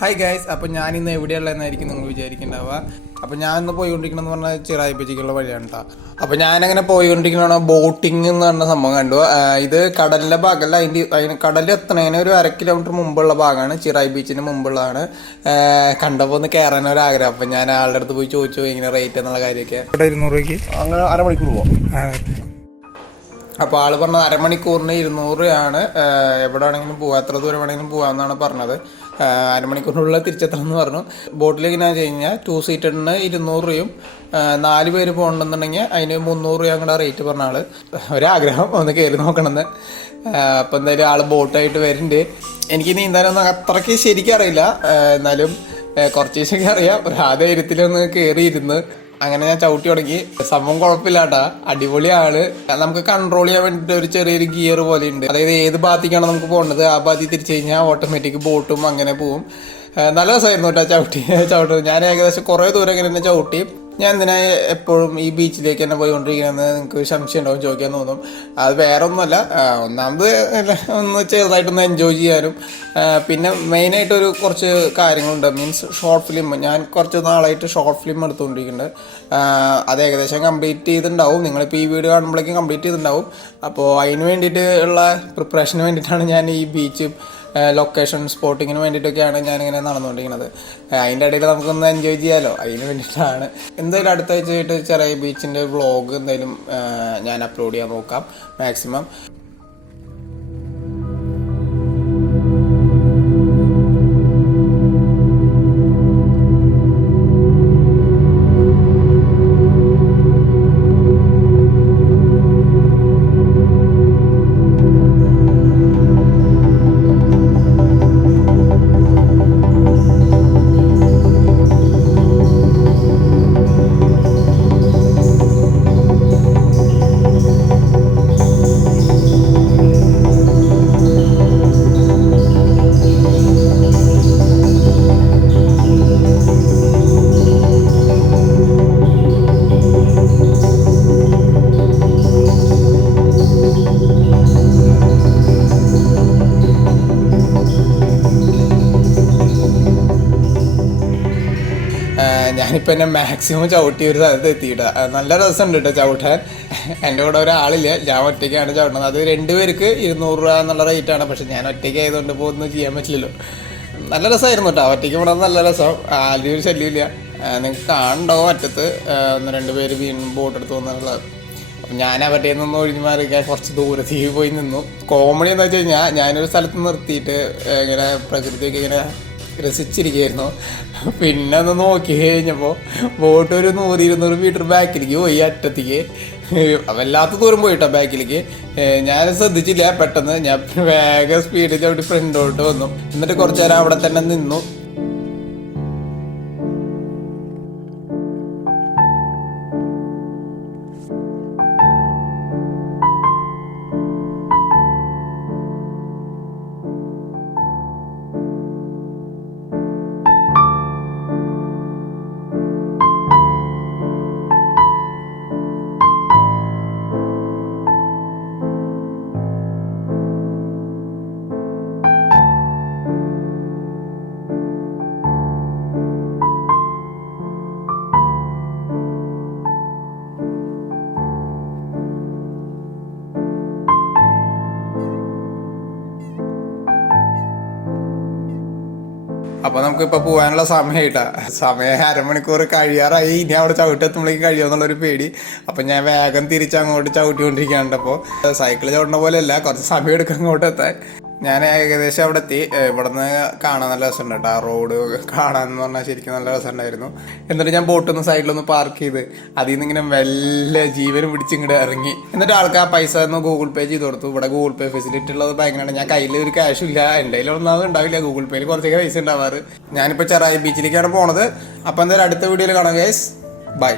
Hi guys, അപ്പോൾ ഞാൻ ഇന്ന് എവിടെയുള്ളതെന്നായിരിക്കും നിങ്ങൾ വിചാരിക്കുന്നുണ്ടാവുക. അപ്പോൾ ഞാൻ ഇന്ന് പോയിക്കൊണ്ടിരിക്കണമെന്ന് പറഞ്ഞാൽ ചിറായി ബീച്ചിലേക്കുള്ള വഴിയാണ് കേട്ടോ. അപ്പോൾ ഞാനങ്ങനെ പോയിക്കൊണ്ടിരിക്കണ ബോട്ടിംഗ് എന്ന് പറഞ്ഞ സംഭവം കണ്ടു. ഇത് കടലിൻ്റെ ഭാഗമല്ല, അതിന് കടലിൽ എത്തണതിന് ഒരു 1/2 കിലോമീറ്റർ മുമ്പുള്ള ഭാഗമാണ്. ചിറായി ബീച്ചിന് മുമ്പുള്ളതാണ്. കണ്ടപ്പോൾ ഒന്ന് കയറാൻ ഒരു ആഗ്രഹം. അപ്പോൾ ഞാൻ ആളുടെ അടുത്ത് പോയി ചോദിച്ചു ഇങ്ങനെ റേറ്റ് എന്നുള്ള കാര്യമൊക്കെ. 200 രൂപയ്ക്ക് അങ്ങനെ അരമണിക്കൂർ പോവാം. അപ്പോൾ ആൾ പറഞ്ഞത് അരമണിക്കൂറിന് 200 രൂപയാണ്. എവിടെ വേണമെങ്കിലും പോകാം, എത്ര ദൂരം വേണമെങ്കിലും പോകാമെന്നാണ് പറഞ്ഞത്. അരമണിക്കൂറിനുള്ളിൽ തിരിച്ചെത്തണമെന്ന് പറഞ്ഞു. ബോട്ടിൽ എങ്ങനെയാണെന്ന് വെച്ച് കഴിഞ്ഞാൽ 2 സീറ്ററിന് 200 രൂപയും 4 പേര് പോകണമെന്നുണ്ടെങ്കിൽ അതിന് 300 രൂപ അങ്ങടെ റേറ്റ് പറഞ്ഞ ആൾ. ഒരാഗ്രഹം ഒന്ന് കയറി നോക്കണമെന്ന്. അപ്പോൾ എന്തായാലും ആൾ ബോട്ടായിട്ട് വരുന്നുണ്ട്. എനിക്ക് നീന്താനൊന്നും അത്രയ്ക്ക് ശരിക്കും അറിയില്ല, എന്നാലും കുറച്ച് ദിവസമൊക്കെ അറിയാം. ആ ധൈര്യത്തിലൊന്ന് കയറിയിരുന്ന് അങ്ങനെ ഞാൻ ചവിട്ടി തുടങ്ങി. സംഭവം കുഴപ്പമില്ലാട്ടാ, അടിപൊളിയാണ്. നമുക്ക് കൺട്രോൾ ചെയ്യാൻ വേണ്ടിയിട്ട് ഒരു ചെറിയൊരു ഗിയർ പോലെ ഉണ്ട്. അതായത് ഏത് ഭാഗത്തേക്കാണ് നമുക്ക് പോകേണ്ടത് ആ ഭാഗത്തേക്ക് തിരിച്ചു കഴിഞ്ഞാൽ ഓട്ടോമാറ്റിക് ബോട്ടും അങ്ങനെ പോവും. നല്ല രസമായിരുന്നു കേട്ടോ ചവിട്ടുന്നത്. ഞാൻ ഏകദേശം കുറേ ദൂരം ഇങ്ങനെ തന്നെ ചവിട്ടി. ഞാൻ എന്തിനാ എപ്പോഴും ഈ ബീച്ചിലേക്ക് തന്നെ പോയിക്കൊണ്ടിരിക്കുകയെന്ന് നിങ്ങൾക്ക് സംശയം ഉണ്ടാവും, ചോദിക്കാൻ തോന്നും. അത് വേറെ ഒന്നുമല്ല, ഒന്നാമത് ഒന്ന് ചെറുതായിട്ടൊന്ന് എൻജോയ് ചെയ്യാനും പിന്നെ മെയിനായിട്ടൊരു കുറച്ച് കാര്യങ്ങളുണ്ട്. Means short film. ഞാൻ കുറച്ച് നാളായിട്ട് ഷോർട്ട് ഫിലിം എടുത്തുകൊണ്ടിരിക്കുന്നുണ്ട്. അത് ഏകദേശം കംപ്ലീറ്റ് ചെയ്തിട്ടുണ്ടാവും. നിങ്ങളിപ്പോൾ ഈ വീഡിയോ കാണുമ്പോഴേക്കും കംപ്ലീറ്റ് ചെയ്തിട്ടുണ്ടാവും. അപ്പോൾ അതിന് വേണ്ടിയിട്ട് ഉള്ള പ്രിപ്പറേഷന് വേണ്ടിയിട്ടാണ് ഞാൻ ഈ ബീച്ച് ലൊക്കേഷൻ സ്പോട്ടിങ്ങിന് വേണ്ടിയിട്ടൊക്കെയാണ് ഞാനിങ്ങനെ നടന്നുകൊണ്ടിരിക്കുന്നത്. അതിൻ്റെ ഇടയിൽ നമുക്കൊന്ന് എൻജോയ് ചെയ്യാമല്ലോ, അതിന് വേണ്ടിയിട്ടാണ്. എന്തായാലും അടുത്ത ആഴ്ചയായിട്ട് ചെറിയ ബീച്ചിൻ്റെ വ്ളോഗ് എന്തായാലും ഞാൻ അപ്ലോഡ് ചെയ്യാൻ നോക്കാം മാക്സിമം. ഞാനിപ്പോൾ എന്നെ മാക്സിമം ചവിട്ടി ഒരു സ്ഥലത്ത് എത്തിയിട്ട. നല്ല രസമുണ്ട് കേട്ടോ ചവിട്ടാൻ. എൻ്റെ കൂടെ ഒരാളില്ല, ഞാൻ ഒറ്റയ്ക്കാണ് ചവിട്ടുന്നത്. അത് 2 പേർക്ക് 200 രൂപ എന്നുള്ള റേറ്റാണ്. പക്ഷെ ഞാൻ ഒറ്റയ്ക്ക് ആയതുകൊണ്ട് ഇപ്പോൾ ഒന്നും ചെയ്യാൻ പറ്റില്ലല്ലോ. നല്ല രസമായിരുന്നു കേട്ടോ, ഒറ്റയ്ക്ക് പോകണം. നല്ല രസം, ആദ്യം ഒരു ശല്യമില്ല. നിങ്ങൾക്ക് കാണണ്ടാവും അറ്റത്ത് 1-2 പേര് വീണ്ടും ബോട്ട് എടുത്ത് വന്നിട്ടുള്ളത്. അപ്പം ഞാൻ അവരുടെ നിന്ന് ഒഴിഞ്ഞു മാറിക്കാൻ കുറച്ച് ദൂരത്തേക്ക് പോയി നിന്നു. കോമഡി എന്താ വെച്ച് കഴിഞ്ഞാൽ ഞാനൊരു സ്ഥലത്ത് നിർത്തിയിട്ട് ഇങ്ങനെ പ്രകൃതിയൊക്കെ ഇങ്ങനെ രസിച്ചിരിക്കുകയായിരുന്നു. പിന്നെ ഒന്ന് നോക്കി കഴിഞ്ഞപ്പോൾ ബോട്ട് ഒരു 100-200 മീറ്റർ ബാക്കിലേക്ക് പോയി, അറ്റത്തേക്ക്. വല്ലാത്ത ദൂരം പോയിട്ടോ ബാക്കിലേക്ക്. ഞാൻ ശ്രദ്ധിച്ചില്ല. പെട്ടെന്ന് ഞാൻ വേഗം സ്പീഡിൽ ചവിട്ടി ഫ്രണ്ടോട്ട് വന്നു. എന്നിട്ട് കുറച്ചു നേരം അവിടെ തന്നെ നിന്നു. അപ്പോൾ നമുക്കിപ്പോൾ പോകാനുള്ള സമയമായിട്ടാ. സമയം അരമണിക്കൂർ കഴിയാറായി. ഇനി അവിടെ ചവിട്ടെത്തുമ്പോഴേക്ക് കഴിയുമെന്നുള്ളൊരു പേടി. അപ്പം ഞാൻ വേഗം തിരിച്ചങ്ങോട്ട് ചവിട്ടിക്കൊണ്ടിരിക്കുകയാണ്. അപ്പോൾ സൈക്കിൾ ചവിട്ടുന്ന പോലെയല്ല, കുറച്ച് സമയം എടുക്കും അങ്ങോട്ട് എത്താൻ. ഞാൻ ഏകദേശം അവിടെ എത്തി. ഇവിടെ നിന്ന് കാണാൻ നല്ല രസമുണ്ട് കേട്ടോ. ആ റോഡ് കാണാമെന്ന് പറഞ്ഞാൽ ശരിക്കും നല്ല രസമുണ്ടായിരുന്നു. എന്നിട്ട് ഞാൻ ബോട്ടൊന്ന് സൈഡിലൊന്ന് പാർക്ക് ചെയ്ത് അതിൽ നിന്ന് ഇങ്ങനെ മെല്ലെ ജീവന് പിടിച്ചിങ്ങോട്ട് ഇറങ്ങി. എന്നിട്ട് ആൾക്കാർ പൈസ ഒന്ന് ഗൂഗിൾ പേ ചെയ്ത് കൊടുത്തു. ഇവിടെ ഗൂഗിൾ പേ ഫെസിലിറ്റി ഉള്ളത് ഭയങ്കരമാണ്. ഞാൻ കയ്യിൽ ഒരു ക്യാഷും ഇല്ല, എൻ്റെ കയ്യിലൊന്നും ഉണ്ടാവില്ല. ഗൂഗിൾ പേയിൽ കുറച്ചൊക്കെ പൈസ ഉണ്ടാവാറ്. ഞാനിപ്പോൾ ചെറായി ബീച്ചിലേക്കാണ് പോണത്. അപ്പോൾ എന്തായാലും അടുത്ത വീഡിയോയിൽ കാണാം ഗൈസ്. ബൈ.